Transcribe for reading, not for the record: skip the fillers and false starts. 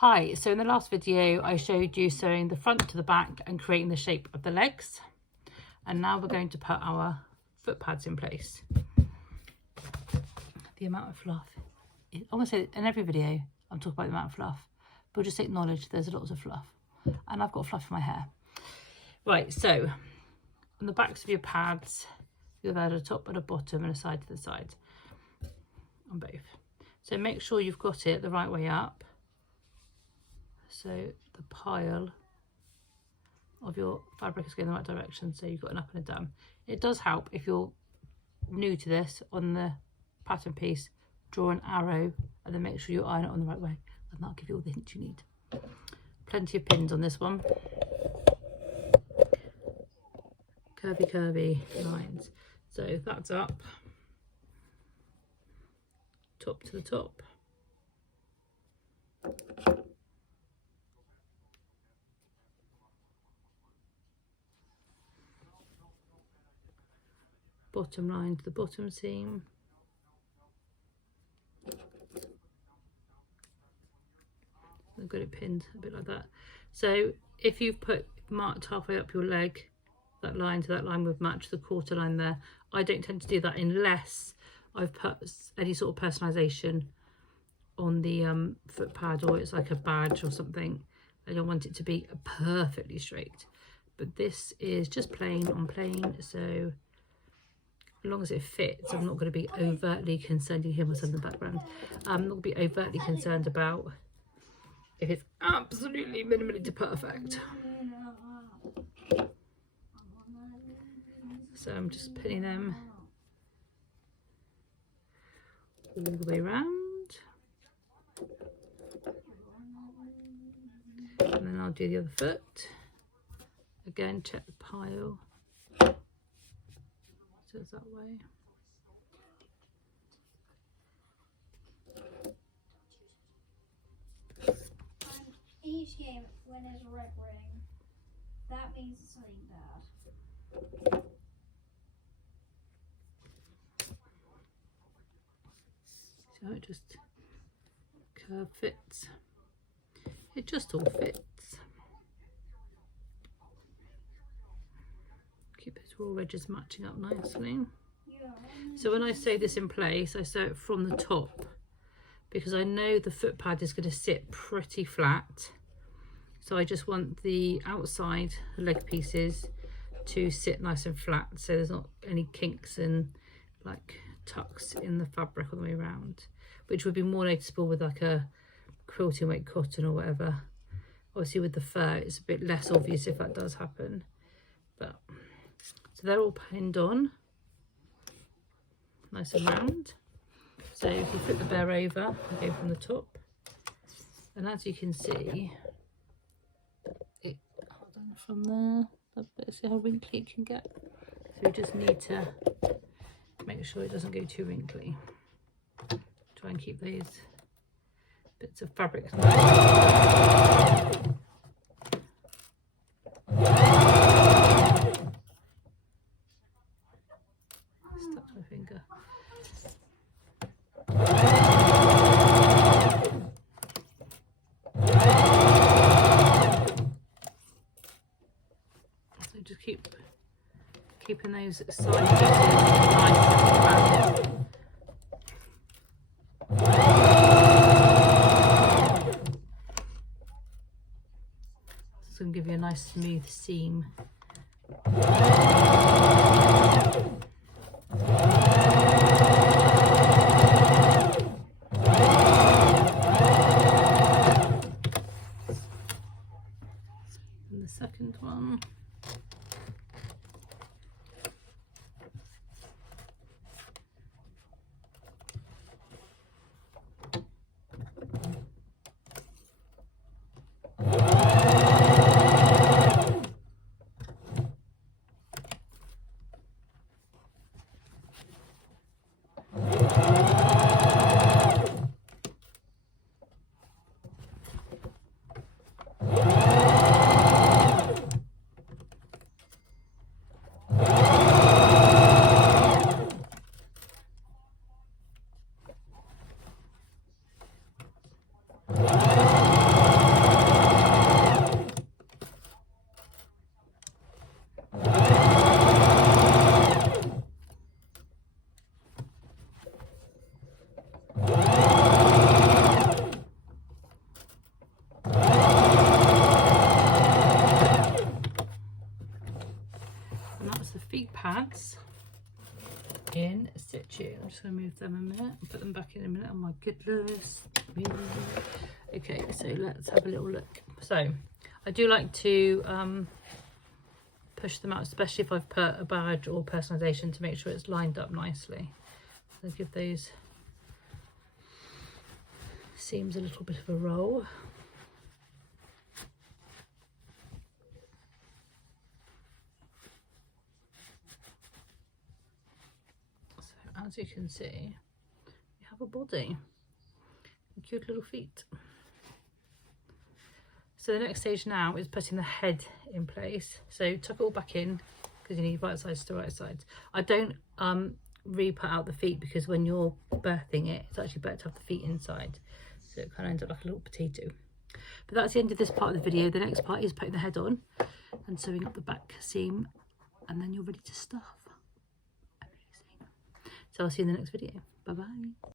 Hi, so in the last video I showed you sewing the front to the back and creating the shape of the legs, and now we're going to put our foot pads in place. The amount of fluff, I want to say in every video I'm talking about the amount of fluff, but just acknowledge there's lots of fluff, and I've got fluff in my hair. Right, so on the backs of your pads you'll have a top and a bottom and a side to the side on both. So make sure you've got it the right way up, so the pile of your fabric is going in the right direction, so you've got an up and a down. It does help if you're new to this, on the pattern piece draw an arrow and then make sure you iron it on the right way, and that'll give you all the hints you need. Plenty of pins on this one, curvy lines. So that's up, top to the top, bottom line to the bottom seam, I've got it pinned a bit like that. So if you've marked halfway up your leg, that line to that line would match the quarter line there. I don't tend to do that unless I've put any sort of personalisation on the foot pad, or it's like a badge or something. I don't want it to be perfectly straight, but this is just plain on plain, so as long as it fits, I'm not going to be overtly concerned. You hear myself in the background. I'm not going to be overtly concerned about if it's absolutely minimally perfect. So I'm just pinning them all the way around, and then I'll do the other foot. Again, check the pile, so it's that way. Each game, when there's a red ring, that means something bad. So it just curve fits. It just all fits. Keep those raw edges matching up nicely. Yeah. So when I sew this in place, I sew it from the top, because I know the foot pad is going to sit pretty flat. So I just want the outside leg pieces to sit nice and flat, so there's not any kinks and like tucks in the fabric all the way around, which would be more noticeable with like a quilting weight cotton or whatever. Obviously with the fur it's a bit less obvious if that does happen. But so they're all pinned on nice and round. So if you flip the bear over and go from the top, and as you can see, it from there, see how wrinkly it can get. So you just need to make sure it doesn't go too wrinkly. Try and keep those bits of fabric stuck to my finger. So just keeping those side pieces nice and flat. It's going to give you a nice smooth seam. And the second one. you. I'm just going to move them a minute and put them back in a minute. Oh my goodness. Okay, so let's have a little look. So I do like to push them out, especially if I've put a badge or personalisation, to make sure it's lined up nicely. So give those seams a little bit of a roll. So as you can see, you have a body and cute little feet. So the next stage now is putting the head in place. So tuck it all back in because you need right sides to right sides. I don't re-put out the feet because when you're birthing it, it's actually better to have the feet inside. So it kind of ends up like a little potato. But that's the end of this part of the video. The next part is putting the head on and sewing up the back seam, and then you're ready to stuff. Amazing. So I'll see you in the next video. Bye bye.